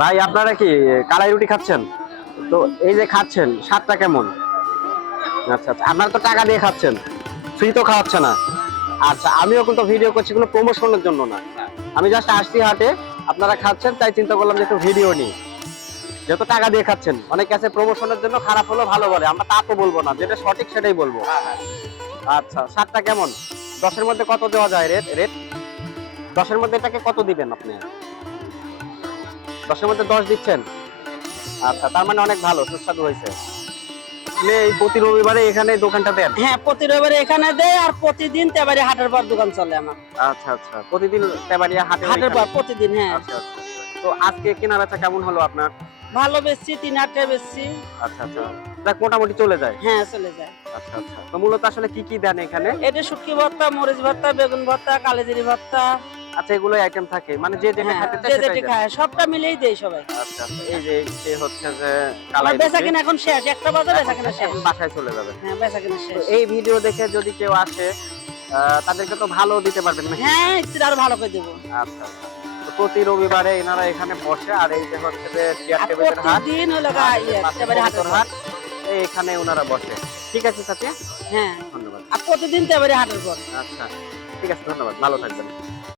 ভাই আপনারা কি কালাই রুটি খাচ্ছেন? তো এই যে খাচ্ছেন স্বাদটা কেমন? আচ্ছা আচ্ছা, আপনারা তো টাকা দিয়ে খাচ্ছেন, ফ্রি তো খাওয়াচ্ছে না। আচ্ছা, আমিও কিন্তু ভিডিও করছি কোনো প্রমোশনের জন্য না, আমি জাস্ট আসছি হাটে, আপনারা খাচ্ছেন তাই চিন্তা করলাম যে একটু ভিডিও নিই। যেহেতু টাকা দিয়ে খাচ্ছেন, অনেকে আছে প্রমোশনের জন্য খারাপ হলো ভালো বলে, আমরা তা তো বলবো না, যেটা সঠিক সেটাই বলবো। আচ্ছা, স্বাদটা কেমন? 10-এর মধ্যে কত দেওয়া যায়? রেট রেট 10-এর মধ্যে এটাকে কত দিবেন আপনি? 10-এর মধ্যে 10 দিচ্ছেন? আচ্ছা, তার মানে অনেক ভালো, সুস্বাদু হয়েছে। আপনি এই প্রতি রবিবারে এখানে দোকানটা দেন? হ্যাঁ, প্রতি রবিবারে এখানে দেয় আর প্রতিদিন তেবাড়ি হাটের পর দোকান চলে আমার। আচ্ছা আচ্ছা, প্রতিদিন তেবাড়িয়া হাটের হাটের পর ওইখানে? প্রতিদিন, হ্যাঁ। আচ্ছা আচ্ছা, তো আজকে কেনা বেচা কেমন হলো আপনার? ভালো বেচছি, 3 হাটে বেচছি। আচ্ছা আচ্ছা, দেখ মোটামুটি চলে যায়। হ্যাঁ, চলে যায়। আচ্ছা আচ্ছা, তো মূলত আসলে কি কি দেন এখানে? এটা শুটকি ভর্তা, মরিচ ভর্তা, বেগুন ভর্তা, কালিজিরি ভর্তা। আচ্ছা, এগুলো আইটেম থাকে মানে যে যেটা হ্যাঁ, খেতে চায় যে সেটাই যেটি দেন? খায় সবটা মিলেই দেয় সবাই। আচ্ছা আচ্ছা, এই যে সে হচ্ছে যে আমার কালাই বেচা রুটি, কিনা এখন শেষ, 1টা বাজে বেচা কিনা শেষ। এখন বাসায় চলে যাবে। হ্যাঁ, বেচা কিনা তো শেষ। এই ভিডিও দেখে যদি কেউ আসে, তাদেরকে তো ভালো দিতে পারবেন নাকি? হ্যাঁ, একটু আরো ভালো করে দেবো। আচ্ছা আচ্ছা, তো প্রতি রবিবারে এনারা এখানে বসে, আর এই যে হচ্ছে যে চেয়ার আর টেবিলের হাট, প্রতিদিন হলো পাশে তেবাড়ি হাটের কবুতর পর। হাট, এখানে ওনারা বসে। ঠিক আছে চাচি, হ্যাঁ, ধন্যবাদ। আর প্রতিদিন তেবাড়ি হাটের পর। আচ্ছা, ঠিক আছে, ধন্যবাদ, ভালো থাকবেন।